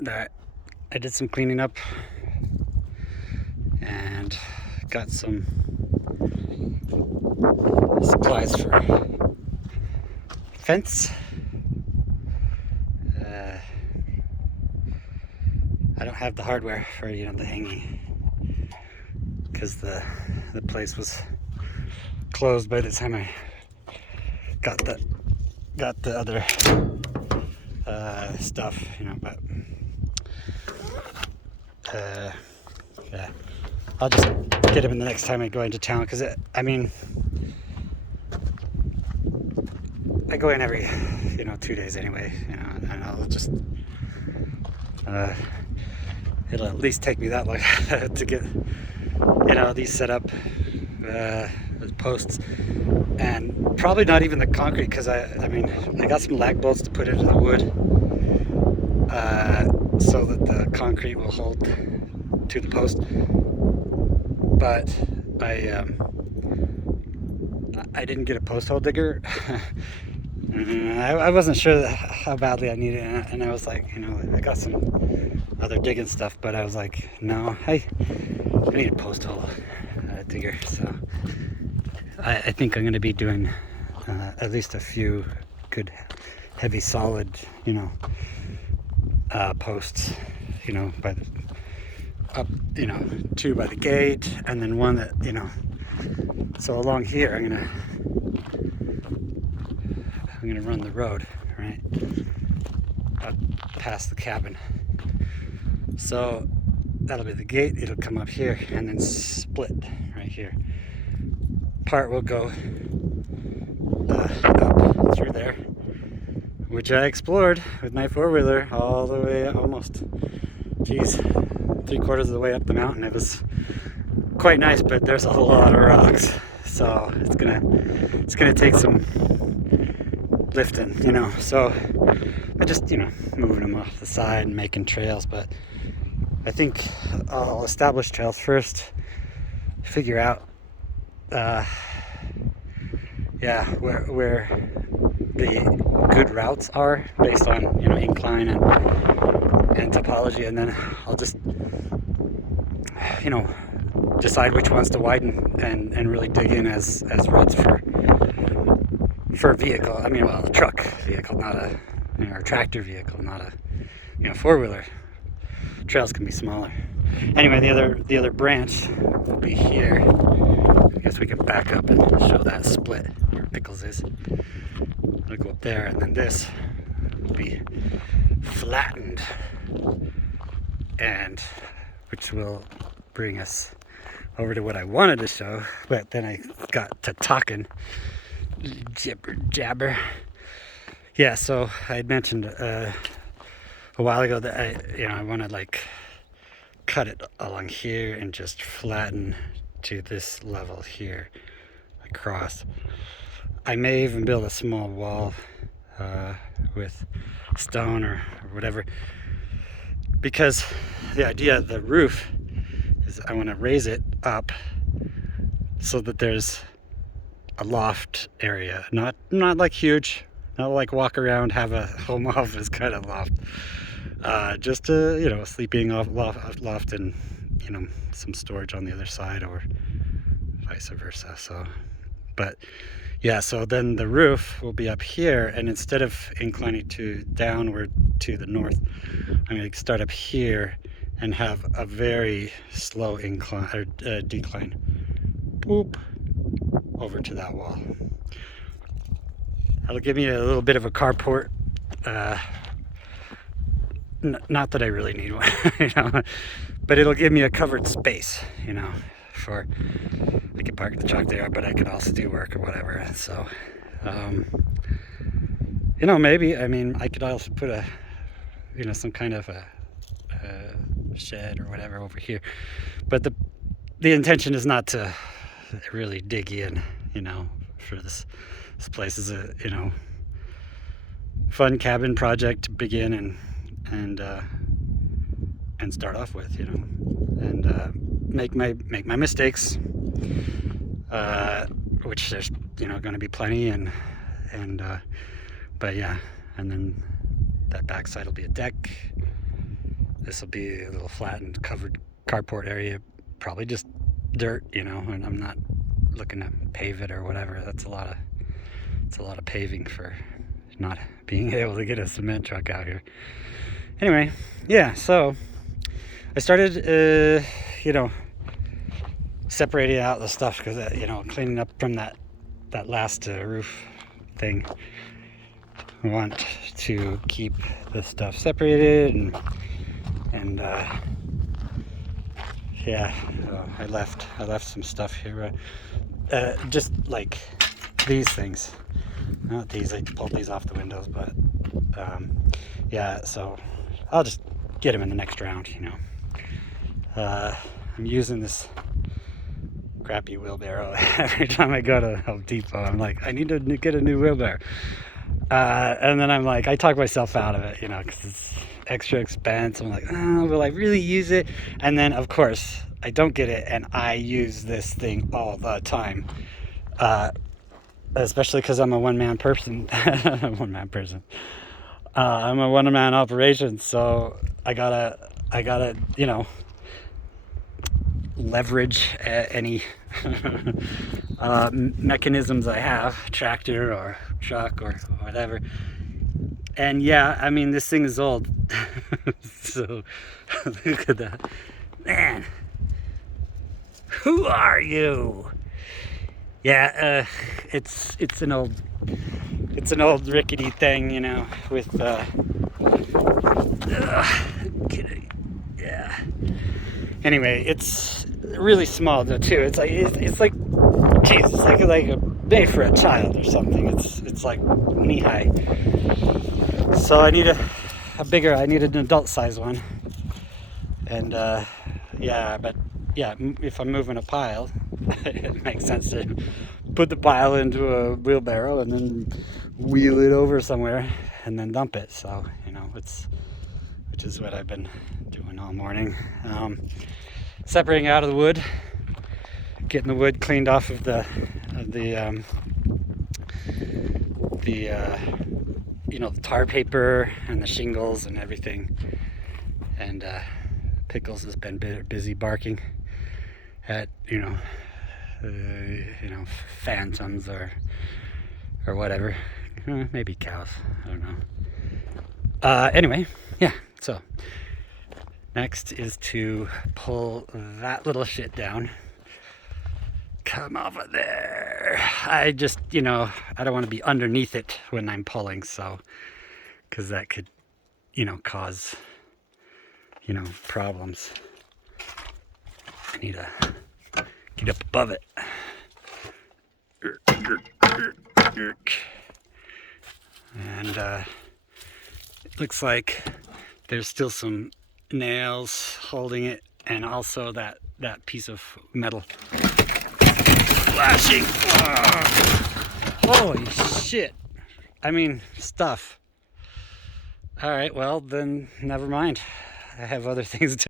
that I did some cleaning up and got some supplies for fence. I don't have the hardware for the hanging because the place was closed by the time I got the other stuff, but yeah, I'll just get them the next time I go into town because I go in every 2 days anyway, and I'll just it'll at least take me that long to get these set up, the posts, and probably not even the concrete because I got some lag bolts to put into the wood so that the concrete will hold to the post, but I didn't get a post hole digger. I wasn't sure how badly I needed it, and I was like, I got some other digging stuff, but I was like, no, I need a post hole digger. So I think I'm going to be doing at least a few good, heavy, solid, posts, by the up, 2 by the gate, and then one that, so along here I'm gonna run the road right up past the cabin. So that'll be the gate. It'll come up here and then split right here. Part will go up through there, which I explored with my 4-wheeler all the way almost, 3/4 of the way up the mountain. It was quite nice, but there's a lot of rocks, so it's gonna take some lifting, so I just moving them off the side and making trails. But I think I'll establish trails first, figure out where the good routes are based on incline and topology, and then I'll just decide which ones to widen and really dig in as roads for a vehicle. A truck vehicle, not a or tractor vehicle, not a 4-wheeler. Trails can be smaller. Anyway, the other branch will be here. I guess we can back up and show that split where Pickles is. It'll go up there, and then this will be flattened, and which will bring us over to what I wanted to show, but then I got to talking jabber. Yeah, so I had mentioned a while ago that I want to cut it along here and just flatten to this level here across. I may even build a small wall with stone or whatever, because the idea of the roof is I want to raise it up so that there's a loft area, not like huge, not like walk around, have a home office kind of loft, just a sleeping loft and some storage on the other side, or vice versa. So, but yeah, so then the roof will be up here, and instead of inclining to downward to the north, I'm going to start up here and have a very slow incline or decline, boop, over to that wall. That'll give me a little bit of a carport. Not that I really need one, but it'll give me a covered space, for I can park the truck there, but I can also do work or whatever. So, maybe I could also put a, some kind of a shed or whatever over here. But the intention is not to really dig in, for this place is a fun cabin project to begin and start off with, and make my mistakes, which there's going to be plenty, and but yeah, and then that backside will be a deck, this will be a little flattened, covered carport area, probably just dirt, you know, and I'm not looking to pave it or whatever. It's a lot of paving for not being able to get a cement truck out here. Anyway, yeah, so I started, you know, separating out the stuff because, you know, cleaning up from that last roof thing. I want to keep the stuff separated and yeah, I left some stuff here. Just like these things, not these. I pulled these off the windows, but yeah. So I'll just get them in the next round. You know, I'm using this crappy wheelbarrow every time I go to Home Depot. I'm like, I need to get a new wheelbarrow. And then I'm like, I talk myself out of it, you know, because it's extra expense. I'm like, oh, will I really use it? And then, of course, I don't get it, and I use this thing all the time. Especially because I'm a one-man person. I'm a one-man operation, so I gotta, you know, leverage any mechanisms I have, tractor or truck or whatever. And yeah, I mean, this thing is old. So look at that, man. Who are you? Yeah, it's an old rickety thing, you know, with yeah. Anyway, it's really small though too. It's like geez, it's like made for a child or something. It's like knee high. So I need a bigger. I need an adult size one. And yeah, but yeah, if I'm moving a pile, it makes sense to put the pile into a wheelbarrow and then wheel it over somewhere and then dump it. So you know, which is what I've been doing all morning. Separating out of the wood, getting the wood cleaned off of the you know, the tar paper and the shingles and everything. And Pickles has been busy barking at you know, phantoms or whatever. Maybe cows. I don't know. Anyway, yeah. So next is to pull that little shit down. Come over there. I just, you know, I don't want to be underneath it when I'm pulling, so, because that could, you know, cause, you know, problems. I need to get up above it. And it looks like there's still some nails holding it, and also that piece of metal flashing. Holy shit. I mean, stuff. All right, well, then never mind. I have other things to